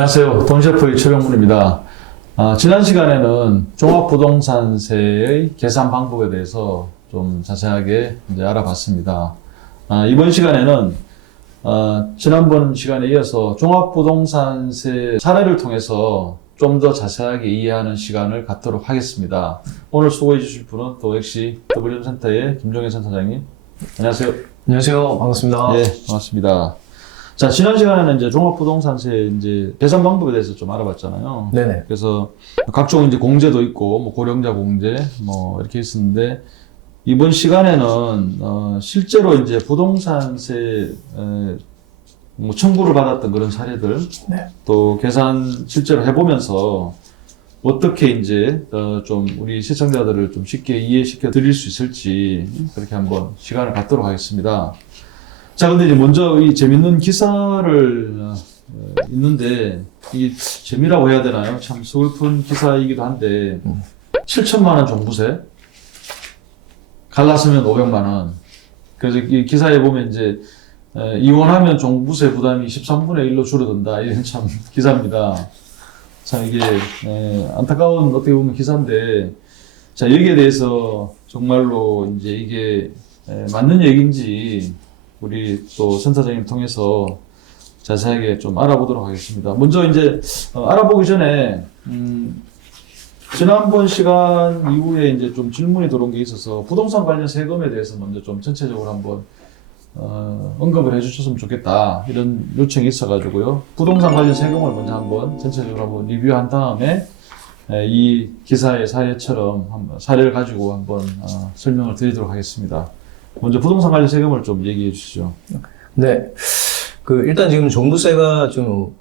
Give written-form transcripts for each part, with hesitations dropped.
안녕하세요. 돈셰프의 최병문입니다. 지난 시간에는 종합부동산세의 계산 방법에 대해서 좀 자세하게 이제 알아봤습니다. 이번 시간에는 지난번 시간에 이어서 종합부동산세 사례를 통해서 좀 더 자세하게 이해하는 시간을 갖도록 하겠습니다. 오늘 수고해 주실 분은 또 역시 WM센터의 김종현 센터장님. 안녕하세요. 안녕하세요. 반갑습니다. 네, 반갑습니다. 자, 지난 시간에는 이제 종합부동산세 이제 계산 방법에 대해서 좀 알아봤잖아요. 네네. 그래서 각종 이제 공제도 있고, 뭐 고령자 공제, 뭐 이렇게 있었는데, 이번 시간에는, 실제로 이제 부동산세, 뭐 청구를 받았던 그런 사례들, 네. 또 계산 실제로 해보면서 어떻게 이제, 좀 우리 시청자들을 좀 쉽게 이해시켜 드릴 수 있을지, 그렇게 한번 시간을 갖도록 하겠습니다. 자, 근데 이제 먼저 이 재밌는 기사를 있는데, 이게 재미라고 해야 되나요? 참 슬픈 기사이기도 한데, 7천만 원 종부세, 갈랐으면 500만 원. 그래서 이 기사에 보면 이제, 이혼하면 종부세 부담이 13분의 1로 줄어든다. 이런 참 기사입니다. 참 이게, 안타까운 어떻게 보면 기사인데, 자, 여기에 대해서 정말로 이제 이게 맞는 얘기인지, 우리 또 센터장님 통해서 자세하게 좀 알아보도록 하겠습니다. 먼저 이제 알아보기 전에 지난번 시간 이후에 이제 좀 질문이 들어온 게 있어서 부동산 관련 세금에 대해서 먼저 좀 전체적으로 한번 언급을 해주셨으면 좋겠다 이런 요청이 있어가지고요. 부동산 관련 세금을 먼저 한번 전체적으로 한번 리뷰한 다음에 이 기사의 사례처럼 한번 사례를 가지고 한번 설명을 드리도록 하겠습니다. 먼저 부동산 관련 세금을 좀 얘기해 주시죠. 네. 일단 지금 종부세가 좀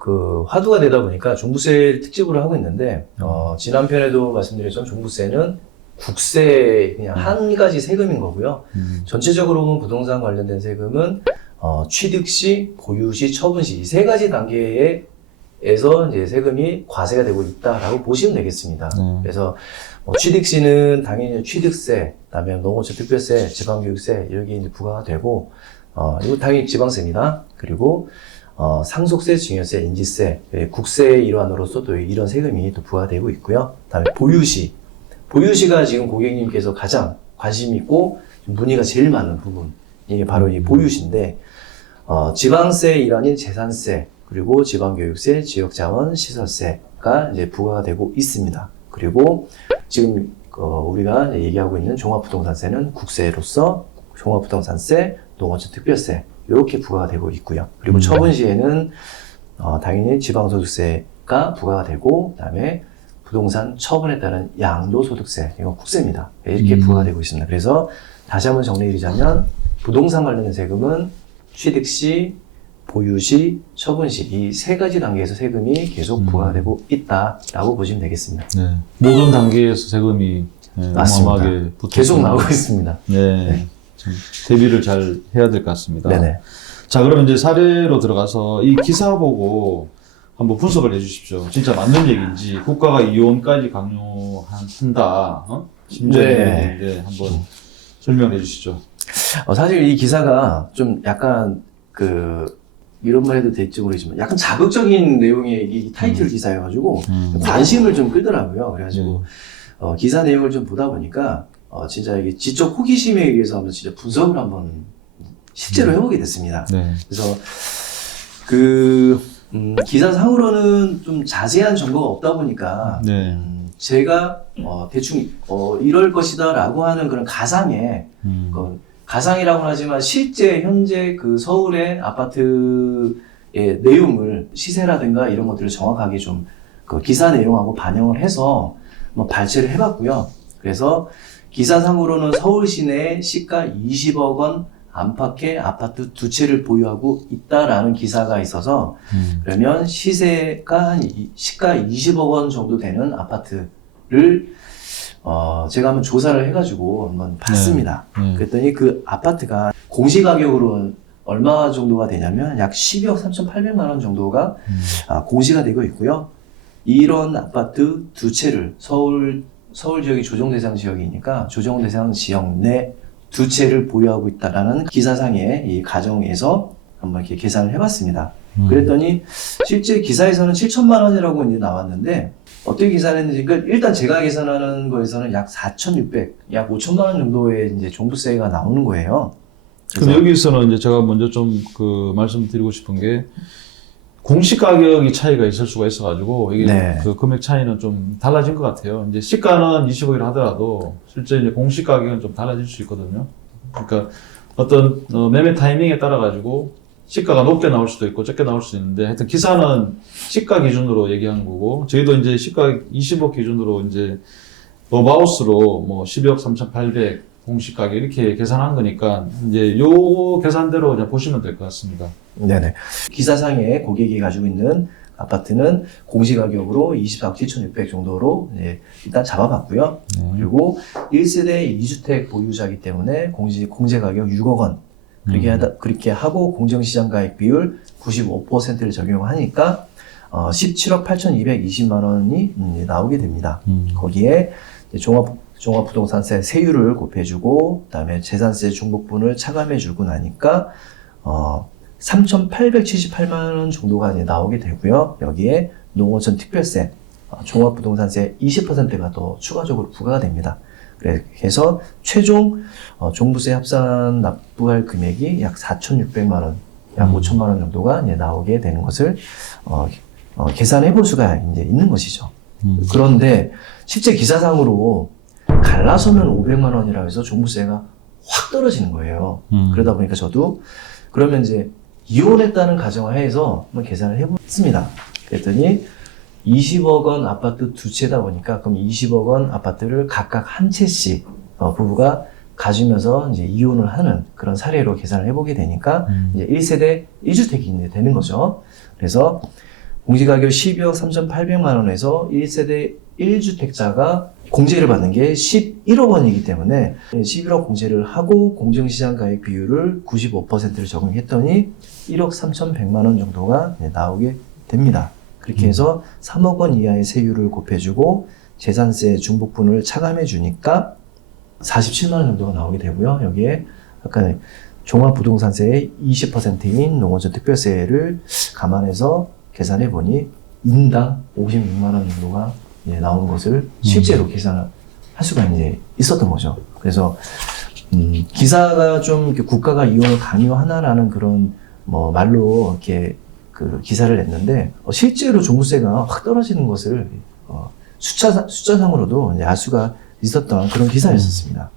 화두가 되다 보니까 종부세를 특집으로 하고 있는데, 지난 편에도 말씀드렸지만 종부세는 국세 그냥 한 가지 세금인 거고요. 전체적으로 보면 부동산 관련된 세금은, 취득 시, 보유 시, 처분 시, 이 세 가지 단계에서 이제 세금이 과세가 되고 있다라고 보시면 되겠습니다. 그래서, 취득 시는 당연히 취득세, 그다음에 농어촌 특별세, 지방교육세 여기 이제 부과가 되고, 이거 당연히 지방세입니다. 그리고 상속세, 증여세, 인지세, 국세의 일환으로서 또 이런 세금이 또 부과되고 있고요. 그다음에 보유시, 보유시가 지금 고객님께서 가장 관심 있고 문의가 제일 많은 부분, 이게 바로 이 보유시인데, 지방세 일환인 재산세, 그리고 지방교육세, 지역자원, 시설세가 이제 부과가 되고 있습니다. 그리고 지금 우리가 얘기하고 있는 종합부동산세는 국세로서 종합부동산세, 농어촌 특별세 이렇게 부과가 되고 있고요. 그리고 처분 시에는 당연히 지방소득세가 부과가 되고, 그다음에 부동산 처분에 따른 양도소득세, 이건 국세입니다. 이렇게 부과가 되고 있습니다. 그래서 다시 한번 정리드리자면 부동산 관련된 세금은 취득 시, 보유 시, 처분 시 이 세 가지 단계에서 세금이 계속 부과되고 있다라고 보시면 되겠습니다. 네. 모든 단계에서 세금이 어마어마하게 계속 나오고 있습니다. 네. 네. 좀 대비를 잘 해야 될 것 같습니다. 네네. 자, 그러면 이제 사례로 들어가서 이 기사 보고 한번 분석을 해 주십시오. 진짜 맞는 얘기인지, 국가가 이혼까지 강요한다, 심지어 네. 한번 설명해 주시죠. 사실 이 기사가 좀 약간 이런 말 해도 될지 모르겠지만 약간 자극적인 내용의 이 타이틀 기사여가지고 관심을 좀 끌더라고요. 그래가지고 기사 내용을 좀 보다 보니까 진짜 이게 지적 호기심에 의해서 한번 진짜 분석을 한번 실제로 해보게 됐습니다. 네. 그래서 기사상으로는 좀 자세한 정보가 없다 보니까 네. 제가 대충 이럴 것이다라고 하는 그런 가상의 가상이라고는 하지만 실제 현재 서울의 아파트의 내용을 시세라든가 이런 것들을 정확하게 좀 기사 내용하고 반영을 해서 발췌를 해봤고요. 그래서 기사상으로는 서울 시내에 시가 20억 원 안팎의 아파트 두 채를 보유하고 있다라는 기사가 있어서 그러면 시세가 시가 20억 원 정도 되는 아파트를 제가 한번 조사를 해가지고 한번 봤습니다. 그랬더니 그 아파트가 공시가격으로 얼마 정도가 되냐면 약 12억 3,800만 원 정도가 공시가 되고 있고요. 이런 아파트 두 채를 서울 지역이 조정대상 지역이니까 조정대상 지역 내 두 채를 보유하고 있다라는 기사상의 이 가정에서 한번 이렇게 계산을 해봤습니다. 그랬더니 실제 기사에서는 7천만 원이라고 이제 나왔는데 어떻게 계산했는지, 그러니까 일단 제가 계산하는 거에서는 약 4,600, 약 5천만 원 정도의 이제 종부세가 나오는 거예요. 그럼 여기서는 이제 제가 먼저 좀 그 말씀드리고 싶은 게 공시 가격이 차이가 있을 수가 있어가지고 이게 네. 그 금액 차이는 좀 달라진 것 같아요. 이제 시가는 20억이라 하더라도 실제 이제 공시 가격은 좀 달라질 수 있거든요. 그러니까 어떤 매매 타이밍에 따라 가지고 시가가 높게 나올 수도 있고 적게 나올 수 있는데 하여튼 기사는 시가 기준으로 얘기한 거고 저희도 이제 시가 20억 기준으로 이제 러브하우스로 뭐 12억 3,800 공시 가격 이렇게 계산한 거니까 이제 요 계산대로 그냥 보시면 될 것 같습니다. 네네. 기사상에 고객이 가지고 있는 아파트는 공시가격으로 24억 7,600 정도로 일단 잡아봤고요. 그리고 1세대 2주택 보유자이기 때문에 공제가격 6억 원. 그렇게 하고 공정시장가액 비율 95%를 적용하니까 17억 8,220만 원이 나오게 됩니다. 거기에 종합부동산세 세율을 곱해주고 그다음에 재산세 중복분을 차감해주고 나니까 3,878만 원 정도가 이제 나오게 되고요. 여기에 농어촌 특별세, 종합부동산세 20%가 더 추가적으로 부과가 됩니다. 그래서 최종 종부세 합산 납부할 금액이 약 4,600만 원, 약 5천만 원 정도가 이제 나오게 되는 것을 계산해 볼 수가 이제 있는 것이죠. 그런데 실제 기사상으로 갈라서면 500만 원이라고 해서 종부세가 확 떨어지는 거예요. 그러다 보니까 저도 그러면 이제 이혼했다는 가정하에서 한번 계산을 해봤습니다. 그랬더니 20억 원 아파트 두 채다 보니까 그럼 20억 원 아파트를 각각 한 채씩 부부가 가지면서 이제 이혼을 하는 그런 사례로 계산을 해보게 되니까 이제 1세대 1주택이 이제 되는 거죠. 그래서 공시가격 12억 3,800만 원에서 1세대 1주택자가 공제를 받는 게 11억 원이기 때문에 11억 공제를 하고 공정시장가액 비율을 95%를 적용했더니 1억 3,100만 원 정도가 나오게 됩니다. 그렇게 해서 3억 원 이하의 세율을 곱해주고 재산세 중복분을 차감해 주니까 47만 원 정도가 나오게 되고요. 여기에 아까 종합부동산세의 20%인 농어촌 특별세를 감안해서 계산해 보니 인당 56만 원 정도가 나오는 것을 실제로 계산을 할 수가 이제 있었던 거죠. 그래서 기사가 좀 이렇게 국가가 이혼을 강요하나라는 그런 뭐 말로 이렇게 그 기사를 냈는데 실제로 종부세가 확 떨어지는 것을 숫자상으로도 이제 알 수가 있었던 그런 기사였었습니다.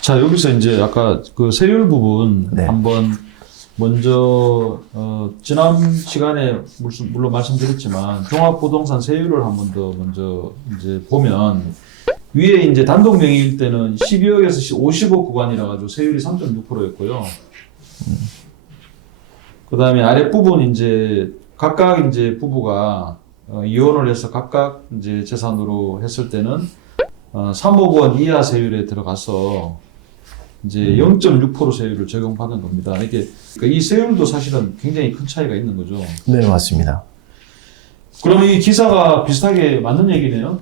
자, 여기서 이제 아까 그 세율 부분 네. 한번 먼저 지난 시간에 물론 말씀드렸지만 종합부동산 세율을 한 번 더 먼저 이제 보면 위에 이제 단독 명의일 때는 12억에서 50억 구간이라 가지고 세율이 3.6%였고요. 그다음에 아랫부분 이제 각각 이제 부부가 이혼을 해서 각각 이제 재산으로 했을 때는 3억 원 이하 세율에 들어가서 이제 0.6% 세율을 적용받은 겁니다. 이게 그러니까 이 세율도 사실은 굉장히 큰 차이가 있는 거죠. 네, 맞습니다. 그러면 이 기사가 비슷하게 맞는 얘기네요?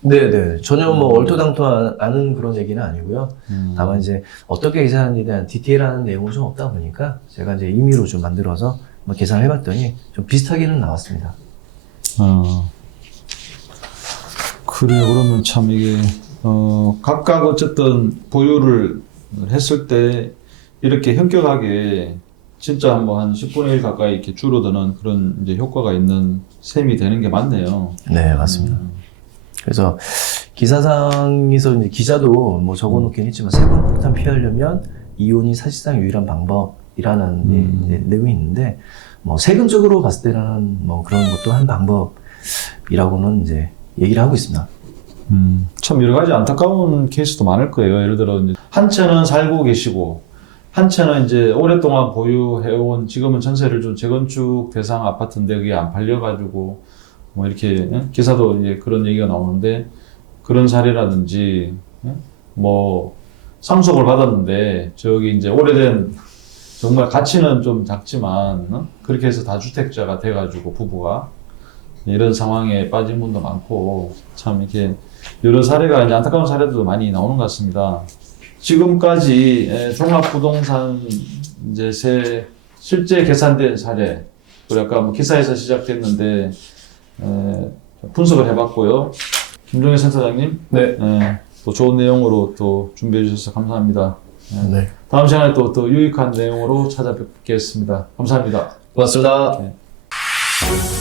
네. 전혀 뭐 얼토당토하는 그런 얘기는 아니고요. 다만 이제 어떻게 계산하는지에 대한 디테일한 내용은 좀 없다 보니까 제가 이제 임의로 좀 만들어서 뭐 계산을 해봤더니 좀 비슷하게는 나왔습니다. 그래, 그러면 참 이게 각각 어쨌든 보유를 했을 때 이렇게 현격하게 진짜 뭐 한 10분의 1 가까이 이렇게 줄어드는 그런 이제 효과가 있는 셈이 되는 게 맞네요. 네, 맞습니다. 그래서 기사상에서 이제 기자도 뭐 적어놓긴 했지만 세금 폭탄 피하려면 이혼이 사실상 유일한 방법이라는 이제 내용이 있는데 뭐 세금적으로 봤을 때는 뭐 그런 것도 한 방법이라고는 이제 얘기를 하고 있습니다. 참 여러 가지 안타까운 케이스도 많을 거예요. 예를 들어 이제 한 채는 살고 계시고 한 채는 이제 오랫동안 보유해온 지금은 전세를 준 재건축 대상 아파트인데 그게 안 팔려가지고 뭐 이렇게 기사도 이제 그런 얘기가 나오는데 그런 사례라든지 뭐 상속을 받았는데 저기 이제 오래된 정말 가치는 좀 작지만 그렇게 해서 다주택자가 돼가지고 부부가 이런 상황에 빠진 분도 많고 참 이렇게 여러 사례가 이제 안타까운 사례들도 많이 나오는 것 같습니다. 지금까지 종합부동산 이제 세 실제 계산된 사례, 그리고 아까 뭐 기사에서 시작됐는데 분석을 해봤고요. 김종혜 센터장님, 네. 또 좋은 내용으로 또 준비해 주셔서 감사합니다. 네. 다음 시간에 또 더 유익한 내용으로 찾아뵙겠습니다. 감사합니다. 고맙습니다. 네.